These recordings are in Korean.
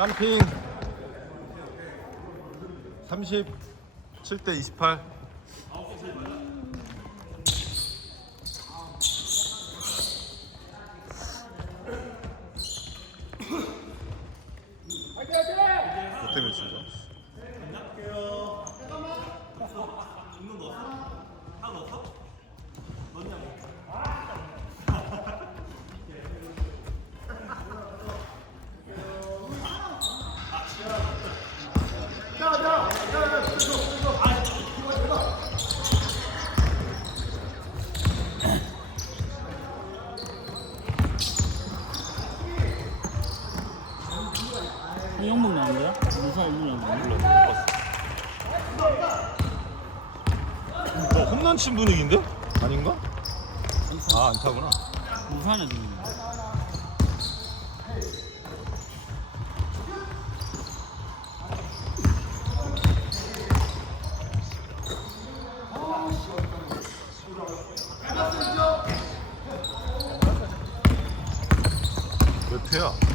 쌈핑 37대 28 영목 나온 거야? 무사 영목 나온 거야? 어, 홈런 친 분위기인데? 아닌가? 아 안타구나 지금 몇 회야?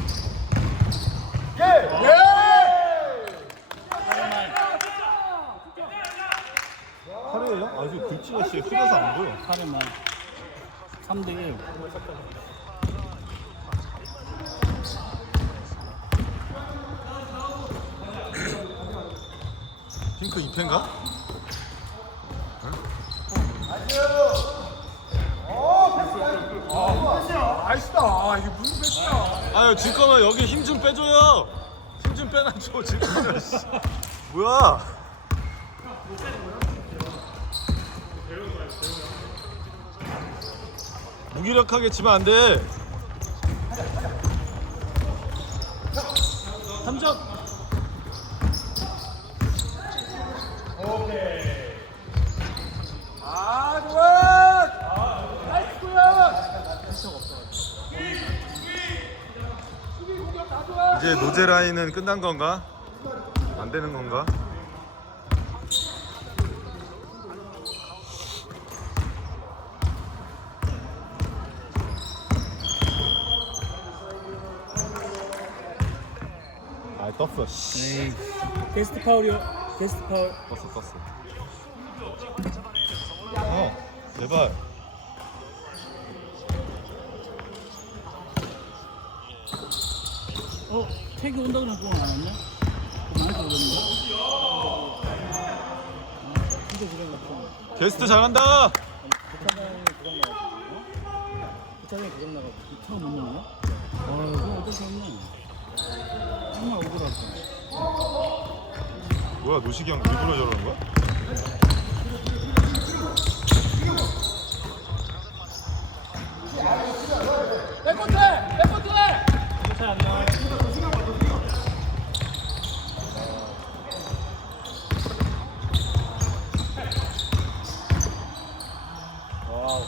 하루에요? 아주 글씨가 씨 흐려서 안 보여 8회 말 3대 1 핑크 2패인가? 나이스다. 아, 이게 무슨 패스야? 아유 질 거면 여기 힘 좀 빼줘요 힘 좀 빼놔줘 질 거면 씨. 뭐야 무기력하게 치면 안 돼 3점 아, 좋아. 나이스 구야. 이제 노제 라인은 끝난 건가? 안 되는 건가? 떴어 씨 에이 게스트 파울이요 게스트 파울 떴어 떴어 어 제발 어? 태기 온다 그거 안 왔냐? 그거 많이 들었는데 아 진짜 그런 거 같아 게스트 잘한다 부차장이 그런 거 같아 어? 부차장이 그런 거 같아 부차가 못 넣냐? 아 그거 어떻게 했냐 정말 억울하다 뭐야 노식이 형 일부러 저러는 거야? 백코트, 백코트. 잘안 나와 와우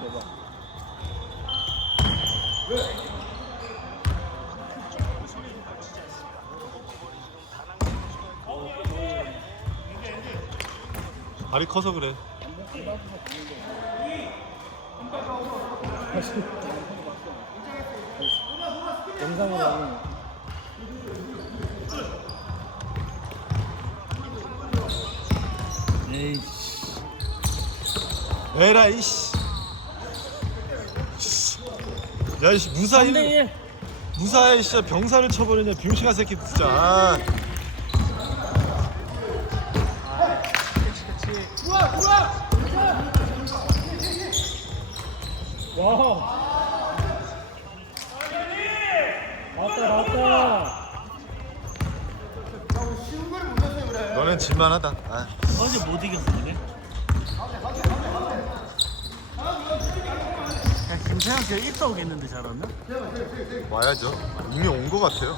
대박 발이 커서 그래. 영상으로 에이씨 에라 이 씨. 야이씨 무사 3대 1 1 무사에 진짜 병사를 쳐버리냐 병신아 새끼 진짜 아. 좋아, 좋아. 와우 나왔다 나왔다 너넨 질만 하다 아. 어제 못 이겼어 그래? 야 김태형 저 이따 오겠는데 잘하면? 와야죠 이미 온거 같아요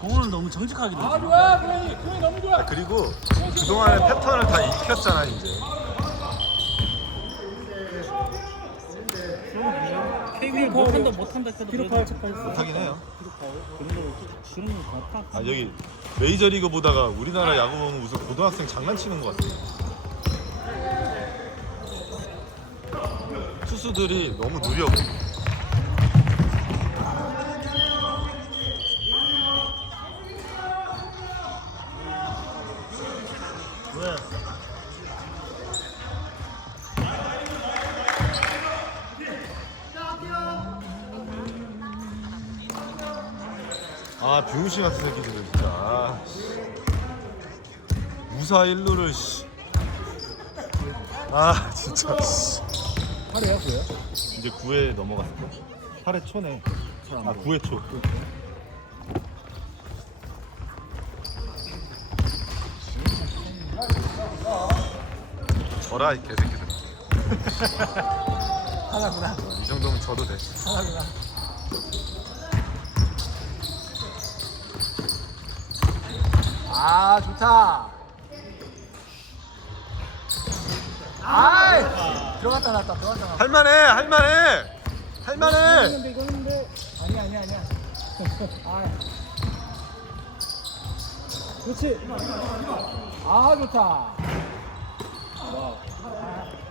공을 너무 정직하게 아, 던져 좋아. 그래, 그래 너무 좋아. 아, 그리고 그동안의 패턴을 다 익혔잖아 이제 세이브 못한다 못한다 기록 파울 착각했어. 못하긴 해요. 기록 파울. 아 여기 메이저리그 보다가 우리나라 야구 보는 무슨 고등학생 장난치는 것 같아요. 투수들이 너무 느려. 왜? 아 병신 같은 새끼들 진짜. 아, 씨. 무사 일루를 씨. 아 진짜. 씨. 8회야 9회? 이제 9회 넘어갔어. 8회 초네. 아 9회 초. 저라 이 개새끼들. 하나구나 이 정도면 져도 돼. 하나구나 아 좋다. 아이 들어갔다 놨다 들어갔다 놨다. 할만해, 할만해, 할만해. 이거는데 이거는데. 아니야 아니야 아니야 아 그렇지. 아 좋다. 와.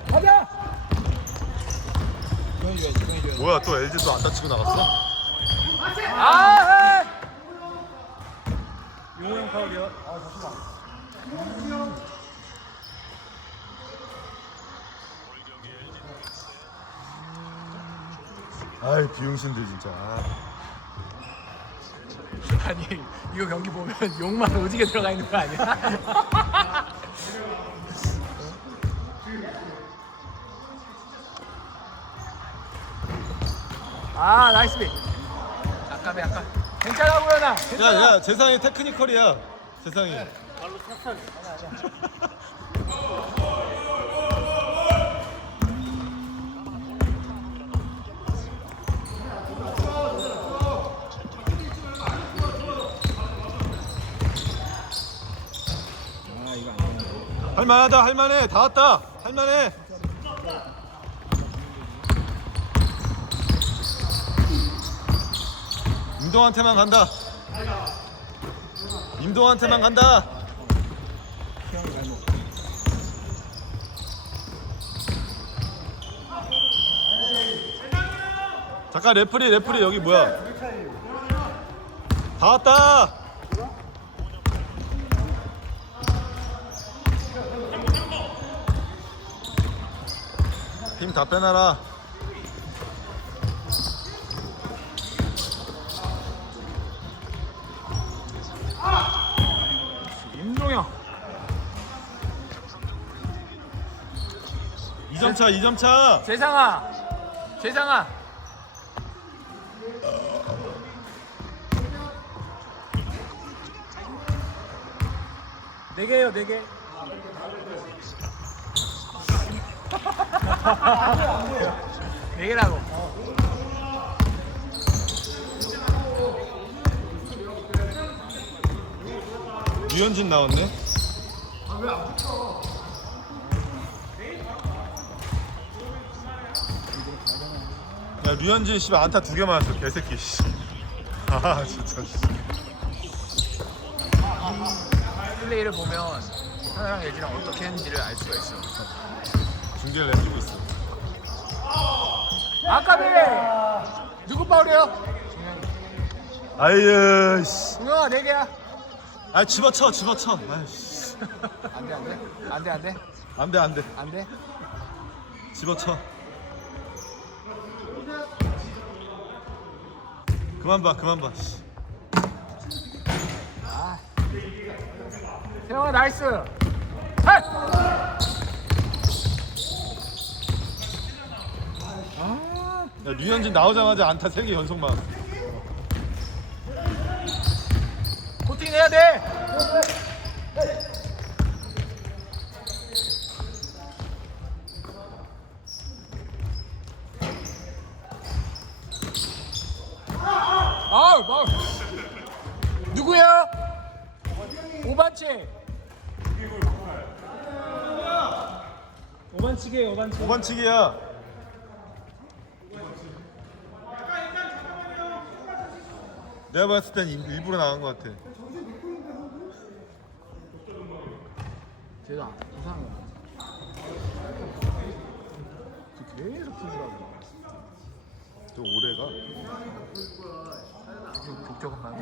가자! 이건 이건 뭐야 또 LG 또 안 다치고 나갔어? 아 용호형 파울이요? 아 잠시만. 아이 비용신들 진짜. 아니 이거 경기 보면 욕만 오지게 들어가 있는 거 아니야? 아 나이스 비 아까비 아까 괜찮아 보여나 야 야 재상이 테크니컬이야. 재상이. 할만하다 할만해 다 왔다 할만해. 임동한테만 간다. 임동한테만 간다. 잠깐 레프리 레프리 여기 뭐야? 다 왔다. 힘 다 빼놔라. 차, 2점 차. 재상아 재상아 네 개요 네 개. 네 개라고. 류현진 나왔네. 야 류현진 씨발 안타 두 개 맞았어 개새끼 씨. 아 진짜 씨. 플레이를 보면 하나랑 LG랑 어떻게 했는지를 알 수가 있어. 중계를 해주고 있어. 아까비 누구 파울이에요? 아유 씨. 동영아 네 개야. 아 집어쳐 집어쳐. 아이씨. 안돼 안돼 안돼 안돼 안돼 안돼. 안돼. 집어쳐. 그만 봐 그만 봐. 세영아 나이스. 야 류현진 나오자마자 안타 세개 연속 맞았어. 코팅 해야 돼. 아우, 아우. 누구야? 오반치. 오반치게 오반치. 오반치기야. 내가 봤을 땐 일- 일부러 나간 것 같아. 쟤가 이상한 거. 계속 풀더라고. 저 올해가. 북쪽은 가면.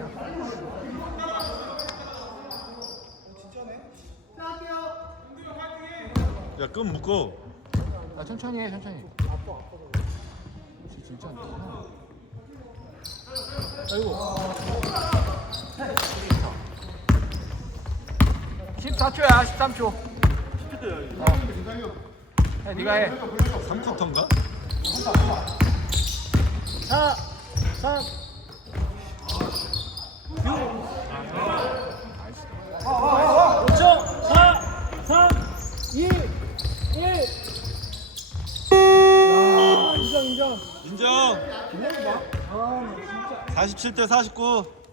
야끈 묶어. 아 천천히 해 천천히. 진짜 안 되구나. 아이고. 14초야 13초 해 네가 해 3쿼터인가? 4, 3, 6, 5초, 4, 3, 2, 1. 아, 인정, 인정. 인정. 기다려봐. 아, 나 진짜. 47대 49.